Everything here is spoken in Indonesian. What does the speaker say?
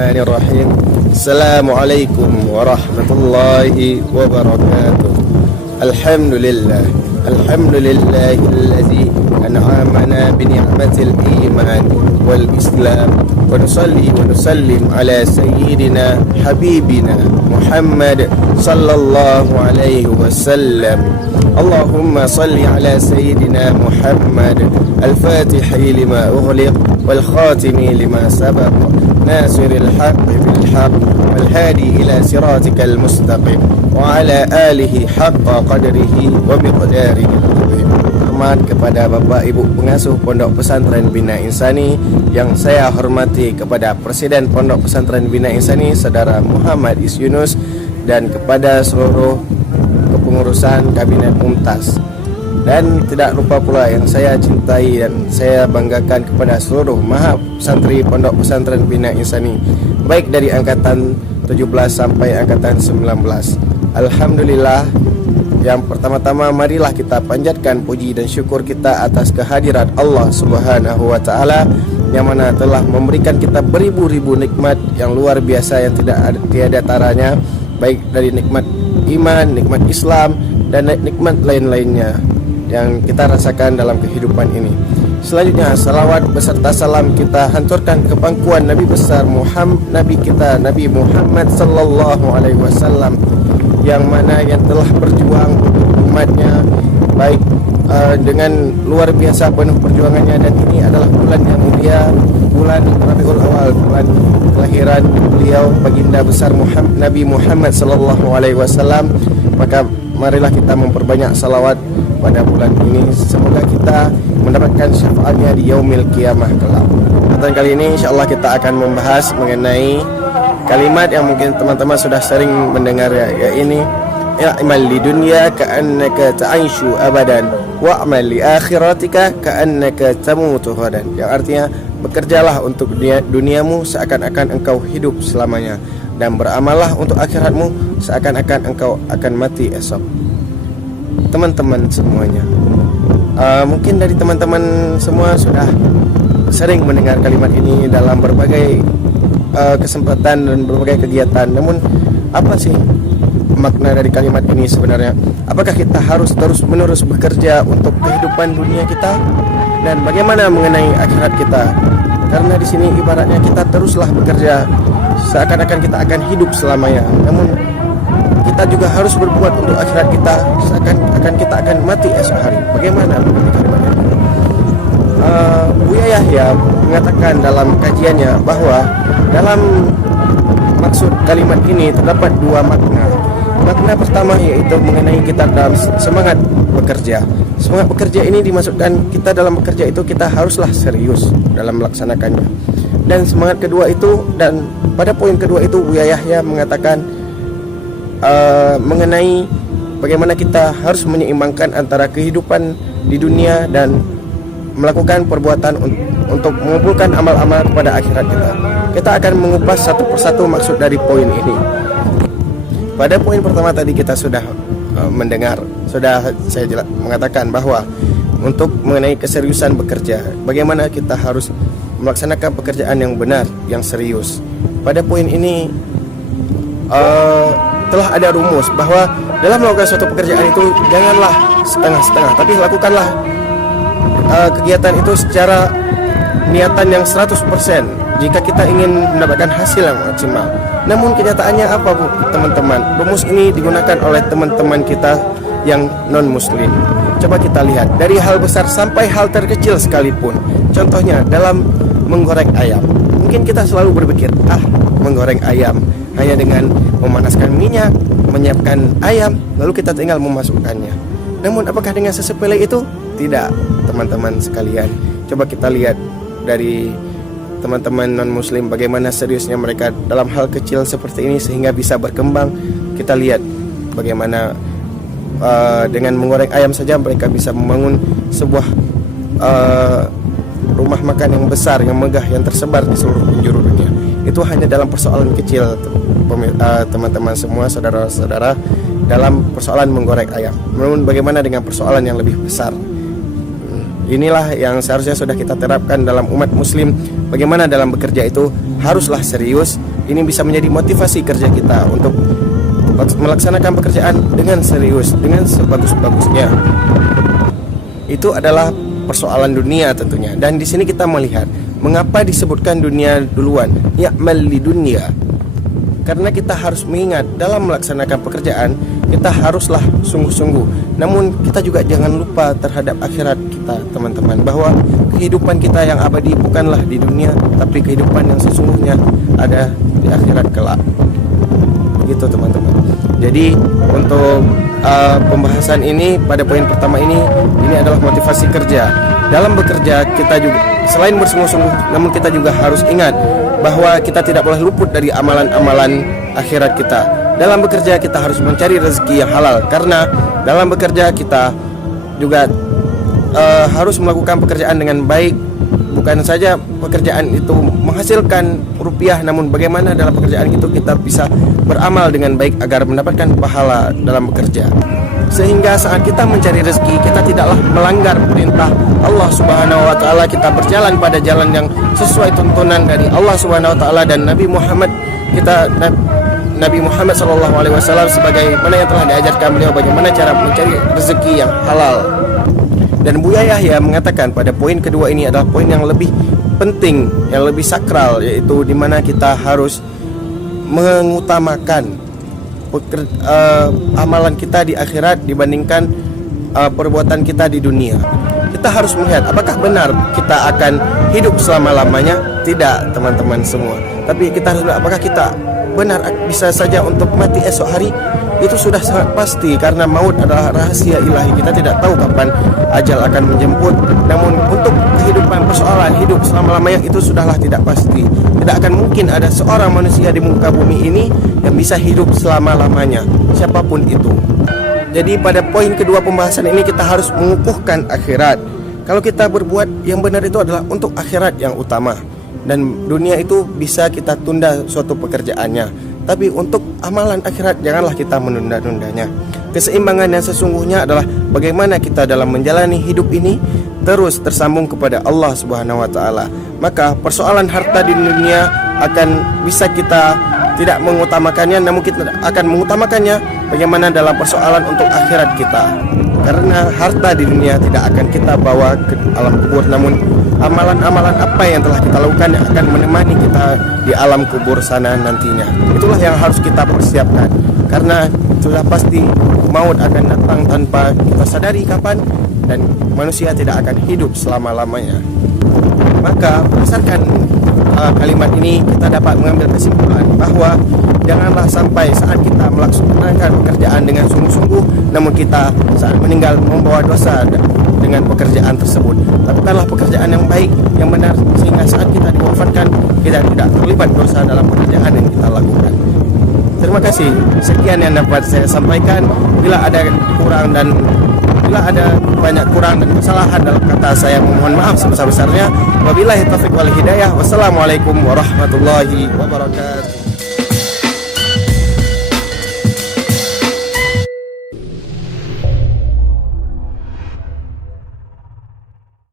Bismillahirrahmanirrahim. Assalamualaikum warahmatullahi wabarakatuh. Alhamdulillah. Alhamdulillahilladzi an'amana bi ni'matil iman wal islam wa nusalli wa nusallim ala sayyidina habibina Muhammad sallallahu alaihi wasallam. Allahumma salli ala sayyidina Muhammad al-fatihi lima ughliq wal khatimi lima sabaq nasiril haqqi bil haqq wal hadi ila siratikal mustaqim wa ala alihi haqqa qadrihi wa miqdarihi al-azim. Hormat kepada Bapak Ibu pengasuh Pondok Pesantren Bina Insani, yang saya hormati kepada Presiden Pondok Pesantren Bina Insani Saudara Muhammad Is Yunus, dan kepada seluruh kepengurusan Kabinet Mumtaz, dan tidak lupa pula yang saya cintai dan saya banggakan kepada seluruh maha santri Pondok Pesantren Bina Insani, baik dari angkatan 17 sampai angkatan 19. Alhamdulillah. Yang pertama-tama marilah kita panjatkan puji dan syukur kita atas kehadirat Allah Subhanahu wa taala, yang mana telah memberikan kita beribu-ribu nikmat yang luar biasa yang tiada taranya, baik dari nikmat iman, nikmat Islam, dan nikmat lain-lainnya yang kita rasakan dalam kehidupan ini. Selanjutnya, salawat beserta salam kita hanturkan ke pangkuan Nabi besar Nabi kita Nabi Muhammad sallallahu alaihi wasallam, yang mana yang telah berjuang untuk umatnya baik dengan luar biasa penuh perjuangannya. Dan ini adalah bulan yang mulia, bulan Rabiul Awal, bulan kelahiran beliau baginda besar Nabi Muhammad sallallahu alaihi wasallam. Maka marilah kita memperbanyak salawat pada bulan ini, semoga kita mendapatkan syafaatnya di yaumil qiyamah kelak. Dan kali ini insyaallah kita akan membahas mengenai kalimat yang mungkin teman-teman sudah sering mendengar, ya ini i'mal li dunya ka'annaka ta'ishu abadan wa'mal li akhiratika ka'annaka tamutu ghadan, yang artinya bekerjalah untuk duniamu seakan-akan engkau hidup selamanya, dan beramallah untuk akhiratmu seakan-akan engkau akan mati esok. Teman-teman semuanya, mungkin dari teman-teman semua sudah sering mendengar kalimat ini dalam berbagai kesempatan dan berbagai kegiatan. Namun apa sih makna dari kalimat ini sebenarnya? Apakah kita harus terus-menerus bekerja untuk kehidupan dunia kita? Dan bagaimana mengenai akhirat kita? Karena di sini ibaratnya kita teruslah bekerja seakan-akan kita akan hidup selamanya. Namun kita juga harus berbuat untuk akhirat kita seakan-akan kita akan mati esok hari. Bagaimana mengenai kalimat ini? Buya Yahya mengatakan dalam kajiannya bahwa dalam maksud kalimat ini terdapat dua makna. Makna pertama yaitu mengenai kita dalam semangat bekerja. Semangat bekerja ini dimaksudkan kita dalam bekerja itu kita haruslah serius dalam melaksanakannya. Dan semangat kedua itu, dan pada poin kedua itu Buya Yahya mengatakan mengenai bagaimana kita harus menyeimbangkan antara kehidupan di dunia dan melakukan perbuatan untuk mengumpulkan amal-amal kepada akhirat kita. Kita akan mengupas satu persatu maksud dari poin ini. Pada poin pertama tadi kita sudah mendengar, sudah saya mengatakan bahwa untuk mengenai keseriusan bekerja, bagaimana kita harus melaksanakan pekerjaan yang benar, yang serius. Pada poin ini telah ada rumus bahwa dalam melakukan suatu pekerjaan itu janganlah setengah-setengah, tapi lakukanlah kegiatan itu secara niatan yang 100% jika kita ingin mendapatkan hasil yang maksimal. Namun kenyataannya apa, Bu, teman-teman? Rumus ini digunakan oleh teman-teman kita yang non-muslim. Coba kita lihat dari hal besar sampai hal terkecil sekalipun. Contohnya dalam menggoreng ayam. Mungkin kita selalu berpikir, menggoreng ayam hanya dengan memanaskan minyak, menyiapkan ayam, lalu kita tinggal memasukkannya. Namun apakah dengan sesepele itu? Tidak, teman-teman sekalian. Coba kita lihat dari teman-teman non-muslim bagaimana seriusnya mereka dalam hal kecil seperti ini sehingga bisa berkembang. Kita lihat bagaimana dengan menggoreng ayam saja mereka bisa membangun sebuah rumah makan yang besar, yang megah, yang tersebar di seluruh penjuru dunia. Itu hanya dalam persoalan kecil, teman-teman semua, saudara-saudara, dalam persoalan menggoreng ayam. Namun bagaimana dengan persoalan yang lebih besar? Inilah yang seharusnya sudah kita terapkan dalam umat muslim. Bagaimana dalam bekerja itu haruslah serius. Ini bisa menjadi motivasi kerja kita untuk melaksanakan pekerjaan dengan serius, dengan sebagus-bagusnya. Itu adalah persoalan dunia tentunya. Dan di sini kita melihat mengapa disebutkan dunia duluan, ya'mal li dunya. Karena kita harus mengingat dalam melaksanakan pekerjaan kita haruslah sungguh-sungguh. Namun kita juga jangan lupa terhadap akhirat kita, teman-teman, bahwa kehidupan kita yang abadi bukanlah di dunia, tapi kehidupan yang sesungguhnya ada di akhirat kelak. Begitu, teman-teman. Jadi untuk pembahasan ini pada poin pertama ini adalah motivasi kerja. Dalam bekerja kita juga selain bersungguh-sungguh, namun kita juga harus ingat bahwa kita tidak boleh luput dari amalan-amalan akhirat kita. Dalam bekerja kita harus mencari rezeki yang halal, karena dalam bekerja kita juga harus melakukan pekerjaan dengan baik. Bukan saja pekerjaan itu menghasilkan rupiah, namun bagaimana dalam pekerjaan itu kita bisa beramal dengan baik agar mendapatkan pahala dalam bekerja. Sehingga saat kita mencari rezeki, kita tidaklah melanggar perintah Allah Subhanahu wa taala, kita berjalan pada jalan yang sesuai tuntunan dari Allah Subhanahu wa taala dan Nabi Muhammad sallallahu alaihi wasallam sebagai mana yang telah diajarkan beliau bagaimana cara mencari rezeki yang halal. Dan Buya Yahya mengatakan pada poin kedua ini adalah poin yang lebih penting, yang lebih sakral, yaitu di mana kita harus mengutamakan amalan kita di akhirat dibandingkan perbuatan kita di dunia. Kita harus melihat apakah benar kita akan hidup selama-lamanya. Tidak, teman-teman semua. Tapi kita harus melihat apakah kita benar bisa saja untuk mati esok hari. Itu sudah sangat pasti, karena maut adalah rahasia ilahi. Kita tidak tahu kapan ajal akan menjemput. Namun untuk kehidupan, persoalan hidup selama-lamanya itu sudahlah tidak pasti. Tidak akan mungkin ada seorang manusia di muka bumi ini yang bisa hidup selama-lamanya, siapapun itu. Jadi pada poin kedua pembahasan ini kita harus mengukuhkan akhirat. Kalau kita berbuat yang benar itu adalah untuk akhirat yang utama, dan dunia itu bisa kita tunda suatu pekerjaannya. Tapi untuk amalan akhirat janganlah kita menunda-nundanya. Keseimbangan yang sesungguhnya adalah bagaimana kita dalam menjalani hidup ini terus tersambung kepada Allah Subhanahu wa taala. Maka persoalan harta di dunia akan bisa kita tidak mengutamakannya, namun kita akan mengutamakannya bagaimana dalam persoalan untuk akhirat kita. Karena harta di dunia tidak akan kita bawa ke alam kubur, namun amalan-amalan apa yang telah kita lakukan yang akan menemani kita di alam kubur sana nantinya. Itulah yang harus kita persiapkan, karena sudah pasti maut akan datang tanpa kita sadari kapan, dan manusia tidak akan hidup selama-lamanya. Maka berdasarkan kalimat ini kita dapat mengambil kesimpulan bahwa janganlah sampai saat kita melaksanakan pekerjaan dengan sungguh-sungguh, namun kita saat meninggal membawa dosa dengan pekerjaan tersebut. Lakukanlah pekerjaan yang baik, yang benar, sehingga saat kita diwafatkan kita tidak terlibat dosa dalam pekerjaan yang kita lakukan. Terima kasih. Sekian yang dapat saya sampaikan. Bila ada banyak kurang dan kesalahan dalam kata saya, mohon maaf sebesar-besarnya. Wabillahi taufiq wal hidayah. Wassalamualaikum warahmatullahi wabarakatuh.